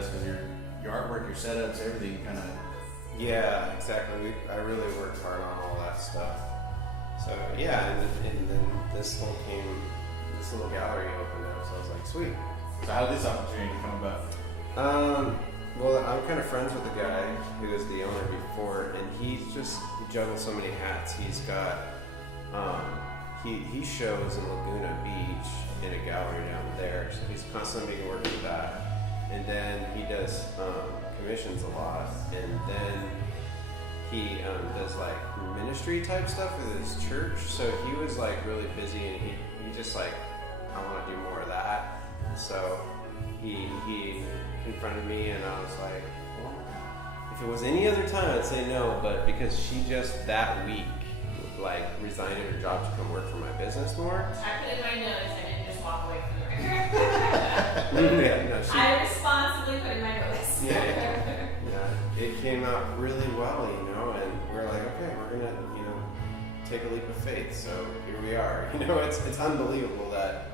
was because your artwork, your setups, everything kind of. Yeah, exactly. I really worked hard on all that stuff. So yeah, and then this little gallery opened up. So I was like, sweet. So how did this opportunity come about? Well, I'm kind of friends with the guy who was the owner before, and he juggles so many hats. He's got, he shows in Laguna Beach in a gallery down there, so he's constantly making work with that. And then he does commissions a lot, and then he does like ministry type stuff with his church. So he was like really busy, and he just like, I want to do more of that. So he confronted me, and I was like, well, if it was any other time, I'd say no. But because she just that week like resigned her job to come work for my business more. I put in my notes. I didn't just walk away from the record. Yeah, no, I responsibly put in my notes. Yeah, it came out really well, and we're like, okay, we're gonna, take a leap of faith. So here we are. It's unbelievable that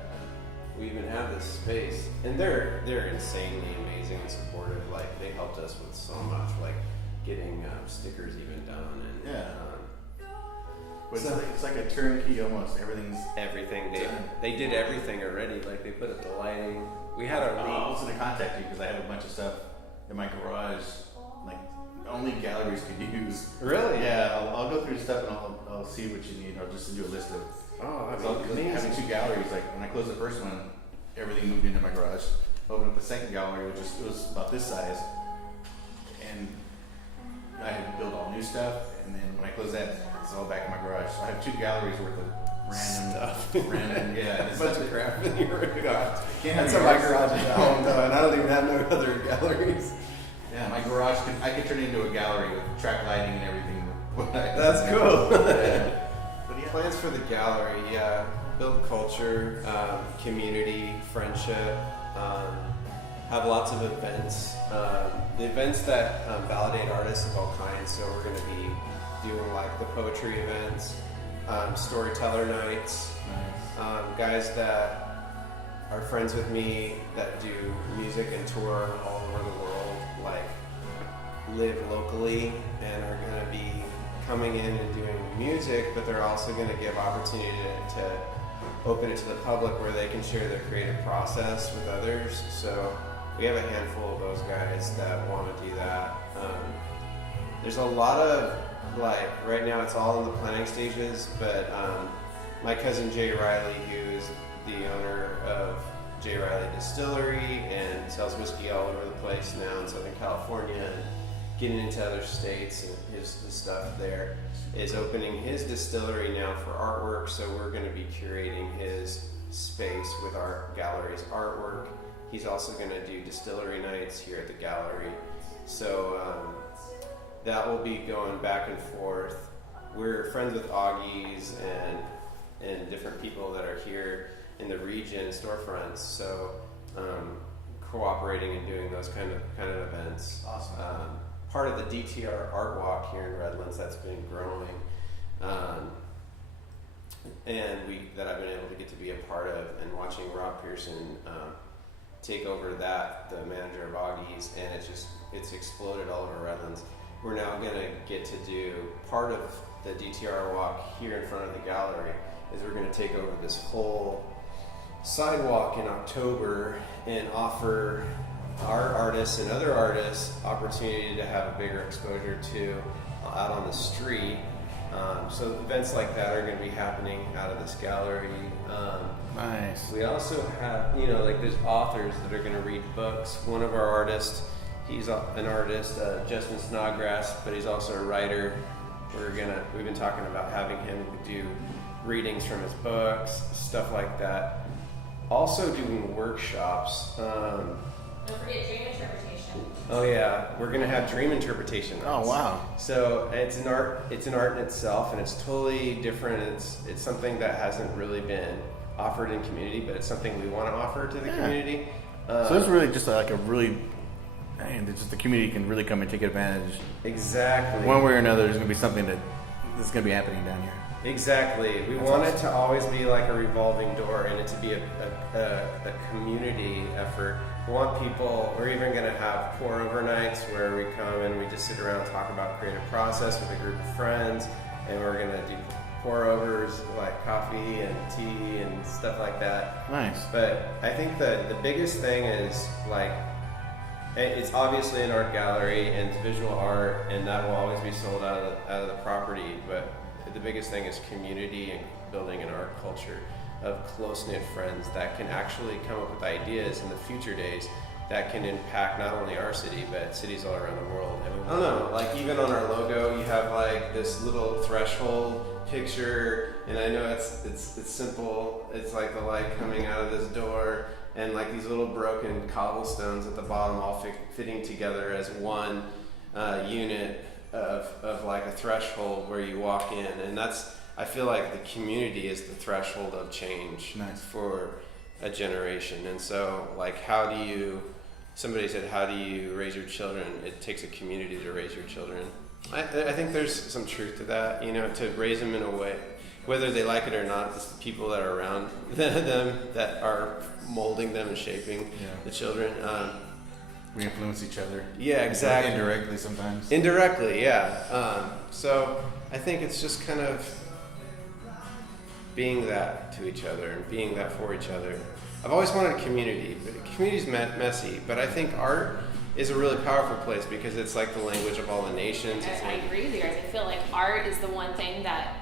we even have this space, and they're insanely amazing and supportive. Like they helped us with so much, like getting stickers even done, and But it's like a turnkey almost. everything. They did everything already. Like they put up the lighting. We had our I was going to contact you because I have a bunch of stuff in my garage, like only galleries could use. Really? Yeah, I'll go through the stuff and I'll see what you need. I'll just send you a list of. Having two galleries, like when I closed the first one, everything moved into my garage. Opened up the second gallery, which was about this size, and I had to build all new stuff. And then when I closed that, it's all back in my garage. So I have two galleries worth of random stuff. Yeah, A bunch of crap in your garage. That's how my garage is at home, though, and I don't even have no other galleries. Yeah, my garage I could turn it into a gallery with track lighting and everything. That's cool. Yeah. But yeah. Plans for the gallery, yeah. Build culture, community, friendship, have lots of events. The events that validate artists of all kinds, so we're going to be doing like the poetry events, storyteller nights, guys that are friends with me that do music and tour all over the world, like live locally and are going to be coming in and doing music, but they're also going to give opportunity to open it to the public where they can share their creative process with others. So we have a handful of those guys that want to do that. There's a lot of, like, right now it's all in the planning stages, but my cousin Jay Riley, who is the owner of Jay Riley Distillery and sells whiskey all over the place now in Southern California and getting into other states, and his stuff there, is opening his distillery now for artwork. So we're going to be curating his space with our gallery's artwork. He's also going to do distillery nights here at the gallery. So that will be going back and forth. We're friends with Augie's and different people that are here in the region, storefronts. So cooperating and doing those kind of events. Awesome. Part of the DTR Art Walk here in Redlands that's been growing, and that I've been able to get to be a part of, and watching Rob Pearson take over the manager of Augie's, and it's exploded all over Redlands. We're now going to get to do part of the DTR Walk here in front of the gallery. Is we're going to take over this whole sidewalk in October and offer our artists and other artists opportunity to have a bigger exposure to out on the street. So events like that are going to be happening out of this gallery. Nice. We also have, like there's authors that are going to read books. One of our artists, he's an artist, Justin Snodgrass, but he's also a writer. We've been talking about having him do readings from his books, stuff like that. Also doing workshops. Don't forget dream interpretation. Oh yeah, we're gonna have dream interpretation nights. Oh wow! So it's an art in itself, and it's totally different. It's something that hasn't really been offered in community, but it's something we want to offer to the community. So it's really just like the community can really come and take advantage. Exactly. One way or another, there's gonna be something that's gonna be happening down here. Exactly. We want it to always be like a revolving door, and it to be a community effort. want people, we're even going to have pour over nights where we come and we just sit around and talk about creative process with a group of friends, and we're going to do pour overs like coffee and tea and stuff like that. Nice. But I think the biggest thing is like, it's obviously an art gallery and it's visual art, and that will always be sold out of the property. But the biggest thing is community and building an art culture of close-knit friends that can actually come up with ideas in the future days that can impact not only our city but cities all around the world. I don't know, like even on our logo, you have like this little threshold picture, and I know it's simple. It's like the light coming out of this door, and like these little broken cobblestones at the bottom, all fitting together as one unit of like a threshold where you walk in, and I feel like the community is the threshold of change. Nice. For a generation. And so like somebody said, how do you raise your children? It takes a community to raise your children. I think there's some truth to that, to raise them in a way, whether they like it or not, it's the people that are around them that are molding them and shaping the children. We influence each other. Yeah, exactly. Indirectly sometimes. Indirectly, yeah. So I think it's just kind of being that to each other and being that for each other. I've always wanted a community, but community's messy. But I think art is a really powerful place because it's like the language of all the nations. I agree with you guys. I feel like art is the one thing that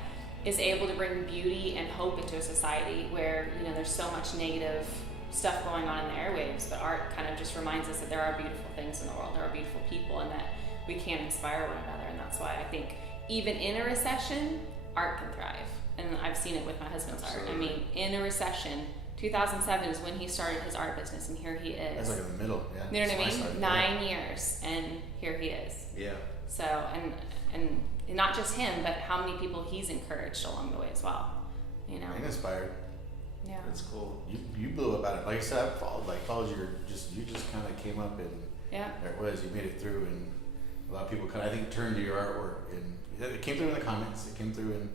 is able to bring beauty and hope into a society where there's so much negative stuff going on in the airwaves, but art kind of just reminds us that there are beautiful things in the world, there are beautiful people, and that we can inspire one another. And that's why I think even in a recession, art can thrive. And I've seen it with my husband's art. I mean, in a recession, 2007 is when he started his art business, and here he is. That's like in the middle, yeah. You know what I mean? Started, 9 years, and here he is. Yeah. So, and not just him, but how many people he's encouraged along the way as well. I'm inspired. Yeah. That's cool. You blew up at it. Like I said, I followed you just kind of came up, and there it was. You made it through, and a lot of people I think turned to your artwork, and it came through in the comments. It came through, and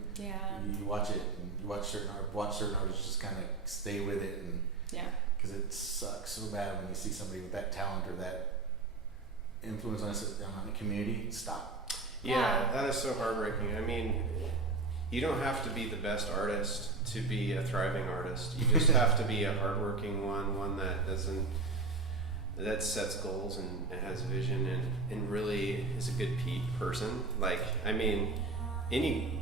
you watch it, and you watch certain artists just kind of stay with it, and because it sucks so bad when you see somebody with that talent or that influence on the community stop. Yeah, that is so heartbreaking. I mean, you don't have to be the best artist to be a thriving artist. You just have to be a hardworking one that sets goals and has vision and really is a good person. Like, I mean, any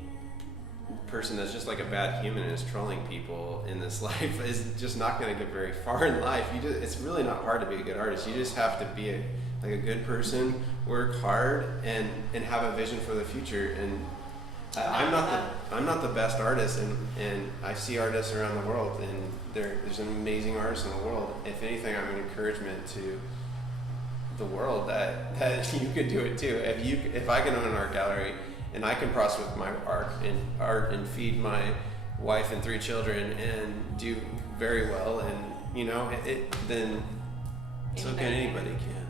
person that's just like a bad human and is trolling people in this life is just not going to get very far in life. It's really not hard to be a good artist. You just have to be a good person, work hard, and have a vision for the future. And I'm not the best artist, and I see artists around the world, and there's an amazing artists in the world. If anything, I'm an encouragement to the world that you could do it too. If I can own an art gallery and I can prosper with my art and feed my wife and 3 children and do very well, and then so can anybody can.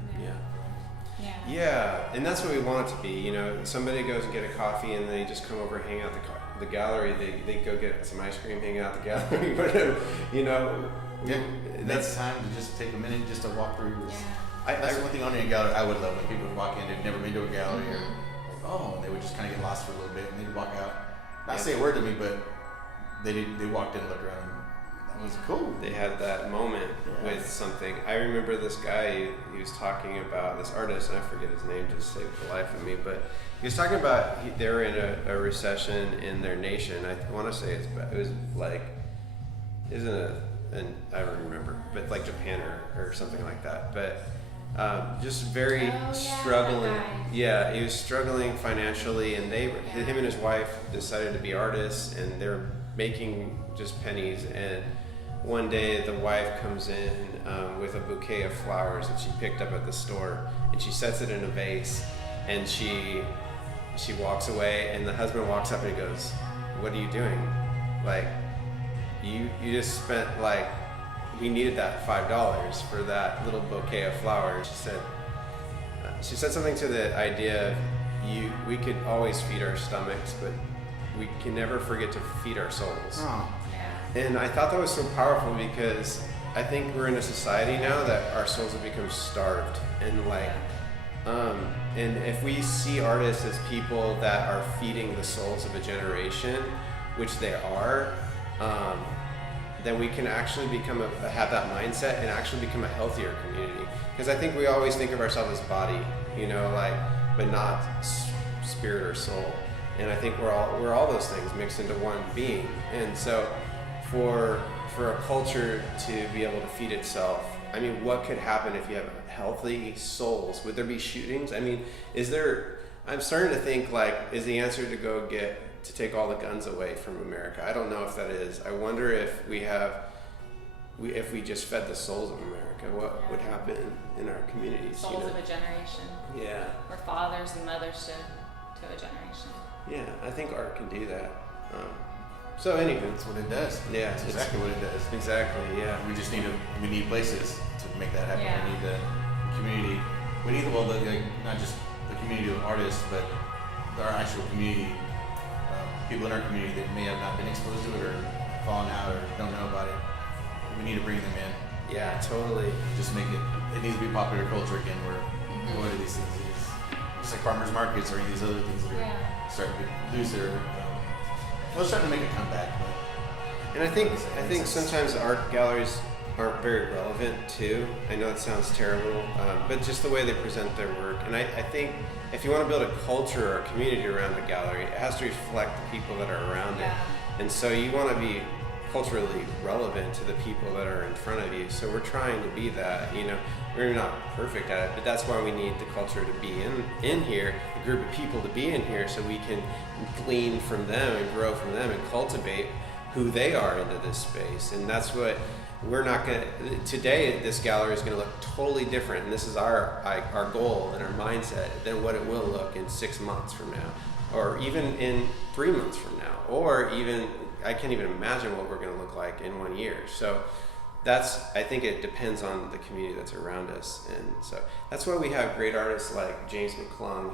Yeah, and that's what we want it to be. Somebody goes and get a coffee and they just come over, hang out the gallery. They go get some ice cream, hang out the gallery, whatever. That's time to just take a minute just to walk through. That's the one thing on a gallery I would love when people would walk in. They've never been to a gallery, and they would just kind of get lost for a little bit, and they'd walk out. Not say a word to me, but they walked in, looked around. That was cool. They had that moment with something. I remember this guy, he was talking about this artist, and I forget his name, just saved the life of me, but he was talking about they were in a recession in their nation. I want to say it was like, I don't remember, but like Japan or something like that. But just very struggling. Yeah, he was struggling financially, and him and his wife decided to be artists, and they're making just pennies. And one day the wife comes in with a bouquet of flowers that she picked up at the store, and she sets it in a vase, and she walks away, and the husband walks up and he goes, "What are you doing? Like, you just spent we needed that $5 for that little bouquet of flowers." She said something to the idea of we could always feed our stomachs, but we can never forget to feed our souls. Oh. And I thought that was so powerful because I think we're in a society now that our souls have become starved, and like, and if we see artists as people that are feeding the souls of a generation, which they are, then we can actually have that mindset and actually become a healthier community. Because I think we always think of ourselves as body, like, but not spirit or soul. And I think we're all those things mixed into one being. And so, for a culture to be able to feed itself, I mean, what could happen if you have healthy souls? Would there be shootings? I mean, I'm starting to think, like, is the answer to take all the guns away from America? I don't know if that is. I wonder if if we just fed the souls of America, what would happen in our communities? Souls of a generation. Yeah. Or fathers and mothers to a generation. Yeah, I think art can do that. So anyway, That's what it does. Yeah, That's exactly what it does. exactly. Yeah. We just need places to make that happen. Yeah. We need the community. We need not just the community of artists, but our actual community. People in our community that may have not been exposed to it or fallen out or don't know about it. We need to bring them in. Yeah, totally. Just make it. It needs to be popular culture again. Where going to these things is just like farmers markets or these other things that are starting to lose their. Well, it's starting to make a comeback. But And I think sometimes art galleries aren't very relevant too. I know it sounds terrible, but just the way they present their work. And I think if you want to build a culture or a community around the gallery, it has to reflect the people that are around it. And so you want to be culturally relevant to the people that are in front of you. So we're trying to be that. We're not perfect at it, but that's why we need the culture to be in here, a group of people to be in here, so we can glean from them and grow from them and cultivate who they are into this space. And that's what we're not going to. Today, this gallery is going to look totally different, and this is our goal and our mindset than what it will look in 6 months from now, or even in 3 months from now, or even I can't even imagine what we're going to look like in 1 year. So I think it depends on the community that's around us, and so that's why we have great artists like James McClung,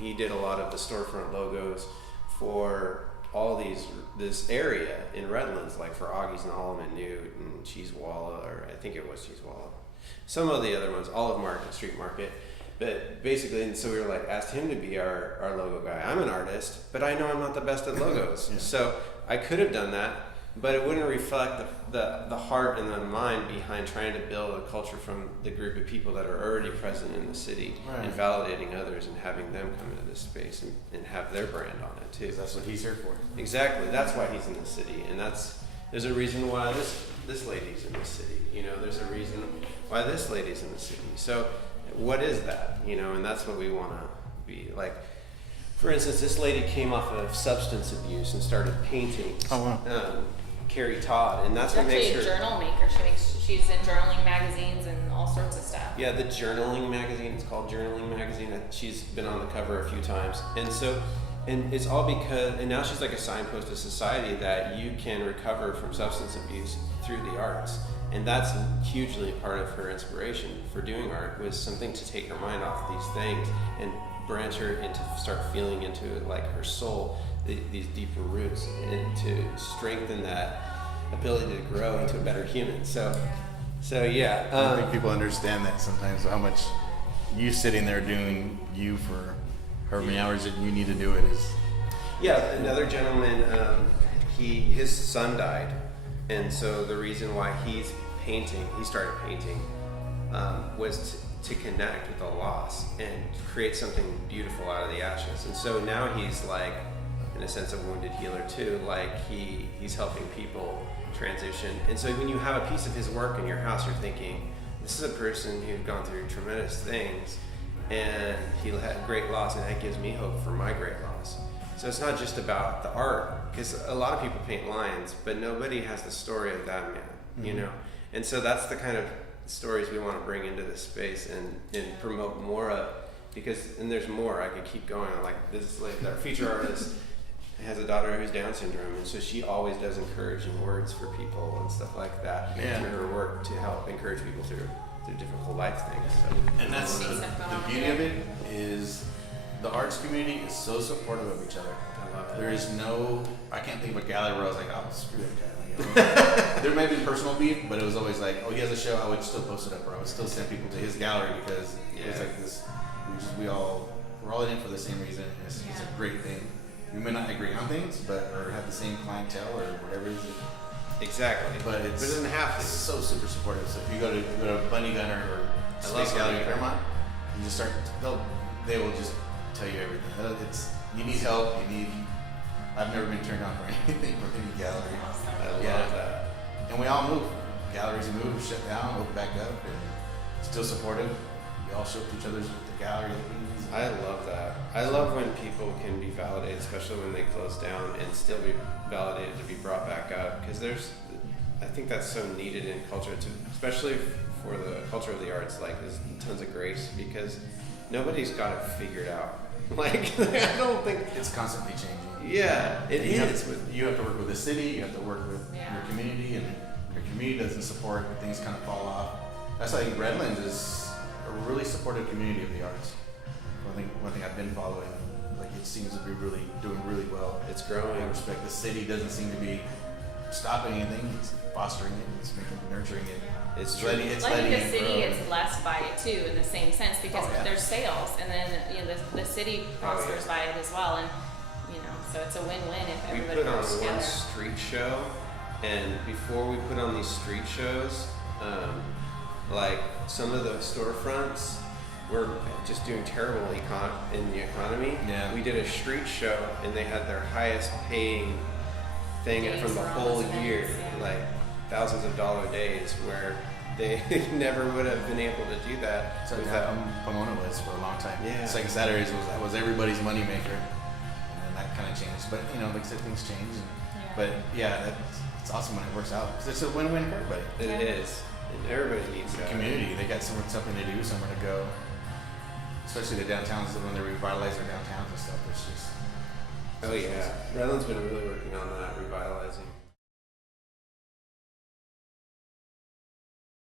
he did a lot of the storefront logos for all this area in Redlands, like for Augie's and Allum and Newt and Cheese Walla, or I think it was Cheese Walla, some of the other ones, Olive Market, Street Market. But basically, and so we were like, asked him to be our logo guy. I'm an artist, but I know I'm not the best at logos. So I could have done that, but it wouldn't reflect the heart and the mind behind trying to build a culture from the group of people that are already present in the city, and validating others and having them come into this space and have their brand on it too. 'cause that's what he's here for. Exactly. That's why he's in the city, and there's a reason why this lady's in the city. There's a reason why this lady's in the city. So what is that? And that's what we want to be like. For instance, this lady came off of substance abuse and started painting. Oh wow. Carrie Todd, and that's She's what makes actually her. a journal maker. She's in journaling magazines and all sorts of stuff. Yeah, the journaling magazine. It's called Journaling Magazine. She's been on the cover a few times, and it's all because. And now she's like a signpost to society that you can recover from substance abuse through the arts, and that's hugely part of her inspiration for doing art, was something to take her mind off these things and branch her into start feeling into like her soul, these deeper roots, and to strengthen that ability to grow into a better human. So yeah. I don't think people understand that sometimes, how much you sitting there doing you for however many hours that you need to do it is. Yeah, another gentleman, his son died, and so the reason why he started painting, was to connect with the loss and create something beautiful out of the ashes. And so now he's like, in a sense, a wounded healer too. Like he's helping people transition. And so when you have a piece of his work in your house, you're thinking, this is a person who's gone through tremendous things, and he had great loss, and that gives me hope for my great loss. So it's not just about the art, because a lot of people paint lions, but nobody has the story of that man, And so that's the kind of stories we want to bring into this space and promote more of, and there's more. I could keep going. Like this, like our feature artist has a daughter who's Down syndrome, and so she always does encouraging words for people and stuff like that through her work to help encourage people through difficult life things. So. And that's the beauty of it, is the arts community is so supportive of each other. I love it. There is I can't think of a gallery where I was like, oh, screw that guy. There might have been personal beef, but it was always like, oh, he has a show. I would still post it up, or I would still send people to his gallery because it was like this. We're all in it for the same reason. It's a great thing. We may not agree on things, or have the same clientele or whatever it is. Exactly. But it doesn't have to. It's so super supportive. So if you go to Bunny Gunner or Space Gallery in Fairmont, you just start. They will just tell you everything. You need help. I've never been turned on for anything from any gallery. I love that. And we all move. Galleries move, shut down, open back up, and still supportive. We all show up to each other's with the gallery openings. I love that. I love when people can be validated, especially when they close down, and still be validated to be brought back up. Because I think that's so needed in culture, especially for the culture of the arts. Like, there's tons of grace because nobody's got it figured out. Like, I don't think It's constantly changing. Yeah, it you is. You have to work with the city. You have to work with your community, and your community doesn't support. Things kind of fall off. That's why I think Redlands is a really supportive community of the arts. One thing I've been following, like it seems to be really doing really well. It's growing. I respect the city doesn't seem to be stopping anything. It's fostering it. It's nurturing it. It's true. Like the city is blessed by it too, in the same sense, because there's sales, and then the city prospers by it as well, and so it's a win-win if We everybody put on works together. one street show, and before we put on these street shows, like some of the storefronts were just doing terrible in the economy. Yeah. We did a street show, and they had their highest paying thing Days from the for whole all those year, events, yeah. like thousands of dollar days, where they never would have been able to do that. So without, Pomona was for a long time. Yeah. Second Saturdays was everybody's moneymaker, and then that kind of changed. But like I said, things change. But it's awesome when it works out because it's a win-win for everybody. It is. And everybody needs that. Community, they got something to do, somewhere to go. Especially the downtowns when they revitalize their downtowns and stuff. It's just Oh yeah, Redlands been really working on that, revitalizing.